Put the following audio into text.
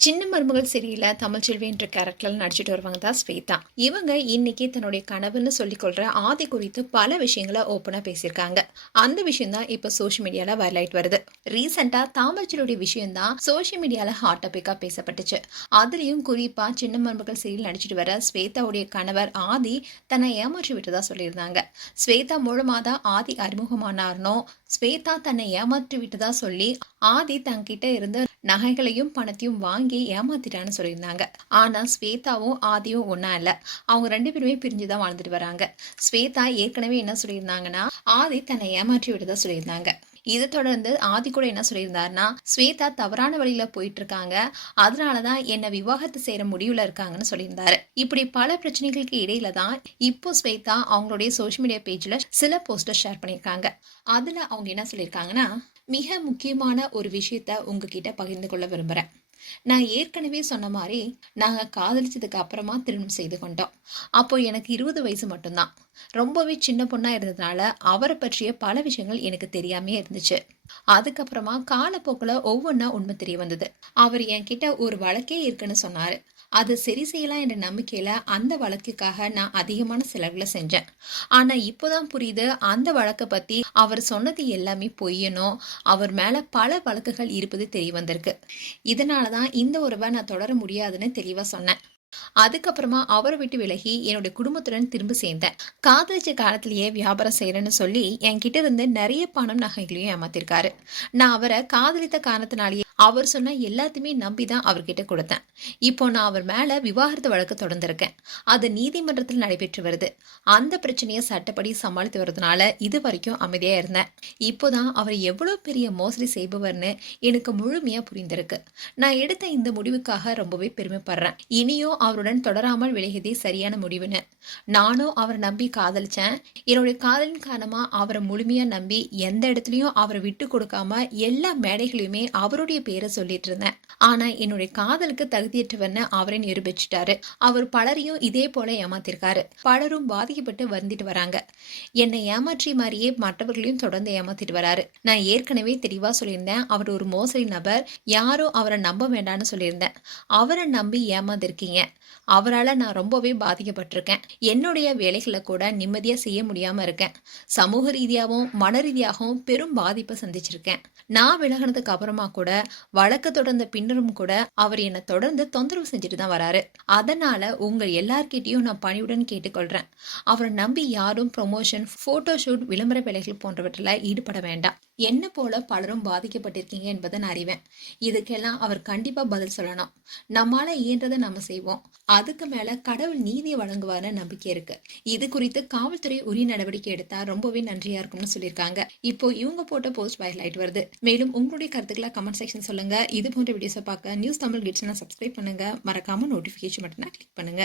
சின்ன மருமகள் சரியில்ல தமிழ்ச்செல்வி என்ற கேரக்டர்ல நடிச்சிட்டு வருவாங்க தான் ஸ்வேதா. இவங்க இன்னைக்கு தன்னுடைய கனவுன்னு சொல்லிக்கொள்ற ஆதி குறித்து பல விஷயங்களை ஓப்பனா பேசியிருக்காங்க. அந்த விஷயம் தான் இப்ப சோஷியல் மீடியால வைரல் ஆயிட்டு வருது. ரீசெண்டா தாமரைச்செல்வியுடைய விஷயம் தான் சோஷியல் மீடியால ஹாட் டாபிக்கா பேசப்பட்டுச்சு. அதுலயும் குறிப்பா சின்ன மருமகள் சீரியல் நடிச்சிட்டு வர ஸ்வேதாவுடைய கணவர் ஆதி தன்னை ஏமாற்றி விட்டதா சொல்லியிருந்தாங்க. ஸ்வேதா மூலமா தான் ஆதி அறிமுகமானார்னோ, ஸ்வேதா தன்னை ஏமாற்றி விட்டதா சொல்லி ஆதி தங்கிட்ட இருந்து நகைகளையும் பணத்தையும் வாங்கி ஏமாத்திட்டான்னு சொல்லியிருந்தாங்க. ஆனா ஸ்வேதாவும் ஆதியும் ஒன்னா இல்ல. அவங்க 2 பேருமே பிரிஞ்சுதான் வாழ்ந்துட்டு வராங்க. ஸ்வேதா ஏற்கனவே என்ன சொல்லியிருந்தாங்கன்னா, ஆதி தன்னை ஏமாற்றி விட்டதா சொல்லியிருந்தாங்க. இதை தொடர்ந்து ஆதி கூட என்ன சொல்லியிருந்தாருன்னா, ஸ்வேதா தவறான வழியில போயிட்டு இருக்காங்க, அதனாலதான் என்ன விவாகரத்து செய்யற முடிவுல இருக்காங்கன்னு சொல்லியிருந்தாரு. இப்படி பல பிரச்சனைகளுக்கு இடையில தான் இப்போ ஸ்வேதா அவங்களுடைய சோஷியல் மீடியா பேஜ்ல சில போஸ்டர் ஷேர் பண்ணியிருக்காங்க. அதுல அவங்க என்ன சொல்லியிருக்காங்கன்னா, மிக முக்கியமான ஒரு விஷயத்த உங்ககிட்ட பகிர்ந்து கொள்ள விரும்புறேன். நான் ஏற்கனவே சொன்ன மாதிரி நாங்க காதலிச்சதுக்கு அப்புறமா திருமணம் செய்து கொண்டோம். அப்போ எனக்கு 20 வயசு மட்டும்தான். ரொம்பவே சின்ன பொண்ணா இருந்ததுனால அவரை பற்றிய பல விஷயங்கள் எனக்கு தெரியாமே இருந்துச்சு. அதுக்கப்புறமா காலப்போக்கில் ஒவ்வொன்றா உண்மை தெரிய வந்தது. அவர் என்கிட்ட ஒரு வழக்கே இருக்குன்னு சொன்னாரு. அது சரி செய்யலாம் என்ற நம்பிக்கையில அந்த வழக்குக்காக நான் அதிகமான செலவுகளை செஞ்சேன். ஆனா இப்போதான் புரியுது, அந்த வழக்கை பத்தி அவர் சொன்னது எல்லாமே பொய்யனோ, அவர் மேல பல வழக்குகள் இருப்பது தெரிய வந்திருக்கு. இதனாலதான் இந்த உறவை நான் தொடர முடியாதுன்னு தெளிவா சொன்னேன். அதுக்கப்புறமா அவரை விட்டு விலகி என்னுடைய குடும்பத்துடன் திரும்ப சேர்ந்தேன். காதலிச்ச காலத்திலேயே வியாபாரம் செய்யறேன்னு சொல்லி என்கிட்ட இருந்து நிறைய பணம் நகைகளையும் ஏமாத்திருக்காரு. நான் அவரை காதலித்த காரணத்தினாலேயே அவர் சொன்ன எல்லாத்தையுமே நம்பிதான் அவர்கிட்ட கொடுத்தேன். இப்போ நான் அவர் மேல விவாகரத்து வழக்கு தொடர்ந்திருக்கேன். அது நீதிமன்றத்தில் நடைபெற்று வருது. அந்த பிரச்சனையை சட்டப்படி சமாளித்து வருவதனால இது வரைக்கும் அமைதியா இருந்தேன். இப்போதான் அவர் எவ்வளவு பெரிய மோசடி செய்பவர்னு எனக்கு முழுமையா புரிந்திருக்கு. நான் எடுத்த இந்த முடிவுக்காக ரொம்பவே பெருமைப்படுறேன். இனியும் அவருடன் தொடராமல் விலகியதே சரியான முடிவுன்னு. நானும் அவரை நம்பி காதலிச்சேன். என்னுடைய காதலின் காரணமா அவரை முழுமையா நம்பி எந்த இடத்துலயும் அவரை விட்டு கொடுக்காம எல்லா மேடைகளையுமே அவருடைய பேரை சொல்லிட்டு இருந்தேன். ஆனா என்னுடைய காதலுக்கு தகுதியற்றவர்னு அவரை நிரூபிச்சுட்டாரு. அவர் பலரையும் இதே போல ஏமாத்திருக்காரு. பலரும் பாதிக்கப்பட்டு வந்துட்டு வராங்க. என்னை ஏமாற்றி மாதிரியே மற்றவர்களையும் தொடர்ந்து ஏமாத்திட்டு வராரு. நான் ஏற்கனவே தெளிவா சொல்லியிருந்தேன், அவர் ஒரு மோசடி நபர், யாரும் அவரை நம்ப வேண்டாம்னு சொல்லியிருந்தேன். அவரை நம்பி ஏமாந்திருக்கீங்க. அவரால் நான் ரொம்பவே பாதிக்கப்பட்டிருக்கேன். என்னுடைய வேலைகளை கூட நிம்மதியா செய்ய முடியாம இருக்கேன். சமூக ரீதியாகவும் மன ரீதியாகவும் பெரும் பாதிப்பை சந்திச்சிருக்கேன். நான் விலகினதுக்கு அப்புறமா கூட வழக்கு தொடர்ந்த பின்னரும் கூட அவர் என்னை தொடர்ந்து தொந்தரவு செஞ்சுட்டு தான் வராரு. அதனால உங்க எல்லார்கிட்டையும் நான் பணிவுடன் கேட்டுக்கொள்றேன், அவரை நம்பி யாரும் ப்ரொமோஷன், போட்டோ ஷூட், விளம்பர வேலைகள் போன்றவற்றில் ஈடுபட வேண்டாம். என்ன போல பலரும் பாதிக்கப்பட்டிருக்கீங்க என்பதை நான் அறிவேன். இதுக்கெல்லாம் அவர் கண்டிப்பா பதில் சொல்லணும். நம்மால இயன்றதை நம்ம செய்வோம். அதுக்கு மேல கடவுள் நீதியை வழங்குவார்னு நம்பிக்கை இருக்கு. இது குறித்து காவல்துறை உரிய நடவடிக்கை எடுத்தா ரொம்பவே நன்றியா இருக்கும்னு சொல்லியிருக்காங்க. இப்போ இவங்க போட்ட போஸ்ட் வைரல் ஆயிட்டு வருது. மேலும் உங்களுடைய கருத்துக்களை கமெண்ட் செக்ஷன் சொல்லுங்க. இது போன்ற வீடியோஸை பார்க்க நியூஸ் தமிழ் கிட்ஸ் சப்ஸ்கிரைப் பண்ணுங்க. மறக்காம நோட்டிபிகேஷன் பட்டனை கிளிக் பண்ணுங்க.